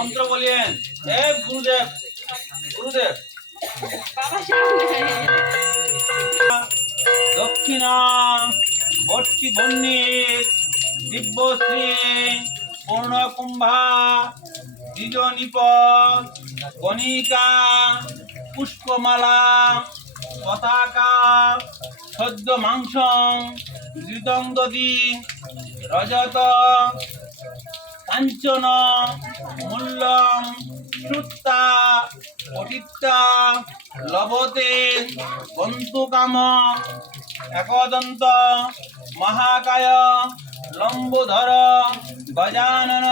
मंत्र बोलिए। हे गुरुदेव गुरुदेव दक्षिणा भट्टी बन्नित दिव्यश्री पूर्ण कुंभा द्विजनिप गणिका पुष्पमाला पताका सद्य मांस घृतं दधि रजत कांचन मूल्यम श्रुता पटिता लभते बंतुकाम एकदंत महाकाय लंबोधर गजानन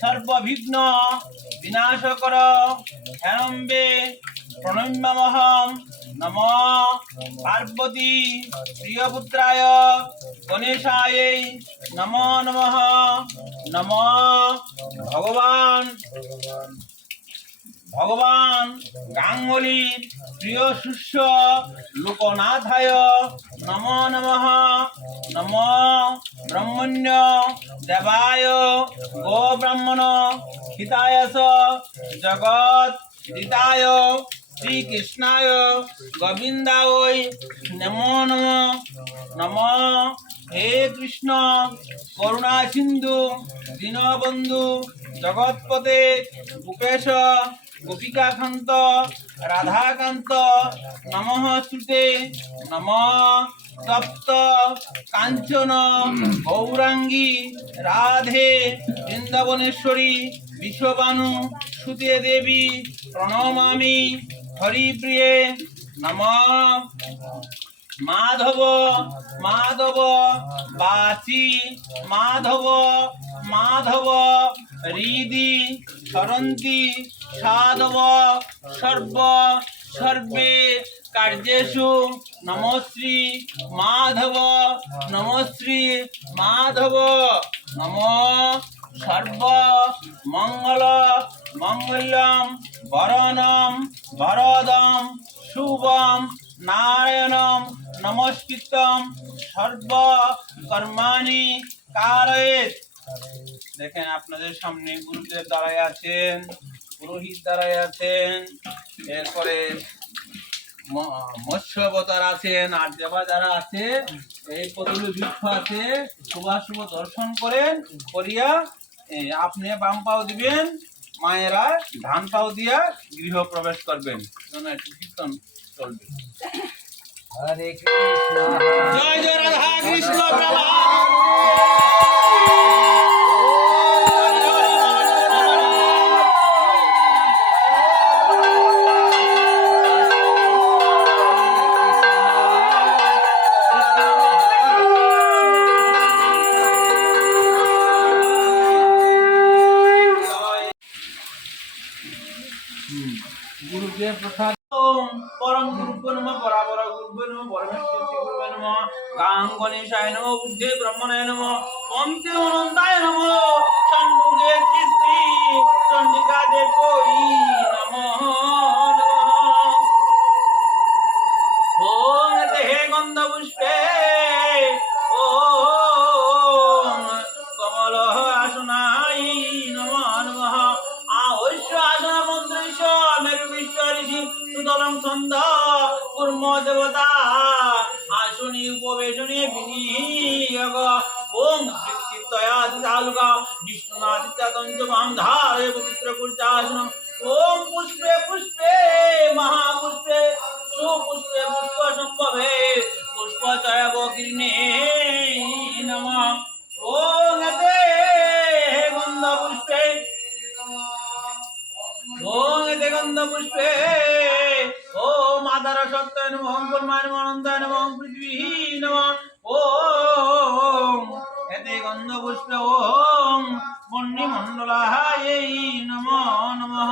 सर्वविघ्न विनाशकर हेरम्बे प्रणम्यमहं नमो पार्वती प्रियपुत्राय गणेशाय नमो नमः नमो भगवान गांगुली प्रिय शिष्य लोकनाथाय नमो नमः नमो ब्रह्मण्य देवाय गो ब्राह्मण हिताय जगत हिताय श्री कृष्णाय गोविंदाय नमो नमः नमो हे कृष्ण करुणा सिंधु दीनबंधु जगतपते गोपेश गोपिकाकांत राधाकांत नमः श्रुते नमः तप्त कांचन गौरांगी राधे वृंदावनेश्वरी विश्वबानु श्रुते देवी प्रणमामि हरिप्रिये नमः माधव माधव बाची माधव माधव हृदि सरन्ति साधव सर्व सर्वे कार्येषु नमोश्री माधव नमोश्री माधव नमो सर्व मंगल मंगल्यम वरणम वरदम शुभम नारायणम नमस्कृतम सर्व कर्माणि कारयेत्। देखें আপনাদের সামনে গুরুদেব দাঁড়ায় আছেন, পুরোহিত দাঁড়ায় আছেন, এরপরে মৎস্য অবতার আছেন, আর দেবা যারা আছে এই কতগুলো বৃক্ষ আছে, শুভ দর্শন করেন করিয়া আপনি বাম পাও দিবেন, মায়েরা ধান পাও দিয়া গৃহ প্রবেশ করবেন। কীর্তন চলবে। হরে কৃষ্ণ জয় জয় রাধা কৃষ্ণ প্রভু। गुरुदेव प्रसाद परम गुरुभ्यो नमः परापर गुरुभ्यो नमः परमेश्वर गुरुभ्यो नमः गां गणेशाय नमः बुद्धे ब्रह्मणाय नमः पंचे अनंताय नमः षण्मुखे सृष्टि चंडिका देवोई नमः ओम देहे गंध पुष्पे ओम कमल आसनाय नमः नमः आवश्य आसन मंत्रेश मेरु विश्वऋषि सुतलं छंद कुर्म देवता आसुनि उपवेशने विनियोग ओम चित्तया चालुका विष्णुनादित्यातंच मां धारय पवित्र कुर्चासनम ओम पुष्पे पुष्पे महापुष्पे सुपुष्पे पुष्प संभवे पुष्पचयव किरणे नमः ओम गते गंध पुष्पे ओम गंध पुष्पे ओम आधार सत्य नमः ओम ब्रह्माय नमः अनंताय नमः ओम पृथ्वी नमः ओम एते गंध पुष्पे ओम मणि मंडलाय नमो नमः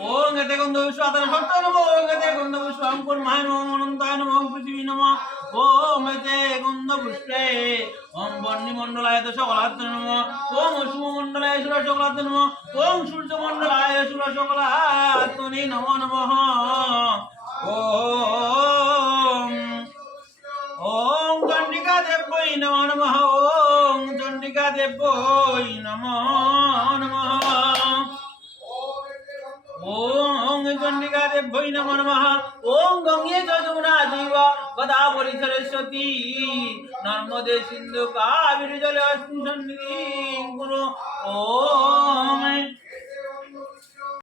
ओम एते गंध पुष्पे आधार सत्य नमः ओम एते गंध पुष्पे ओम ब्रह्माय नमः अनंताय नमः ओम पृथ्वी नमः ओम एते गंध पुष्पे ओम बन्नी मंडलाय सकलात्म नमः ओम शुभ मंडलाय शुभ सकलात्म नमः ओम सूर्य मंडलाय शुभ सकलात्मने नमो नमः ओम ओम चंडिका देवै দেবৈ নমো নমঃ। ওং চণ্ডিকা দেবৈ নমো নমঃ। ওং গঙ্গে চ যমুনা চৈব গোদাবরী সরস্বতী নর্মদে সিন্ধু কাবেরী জলেস্মিन् সন্নিধিং কুরু। ওম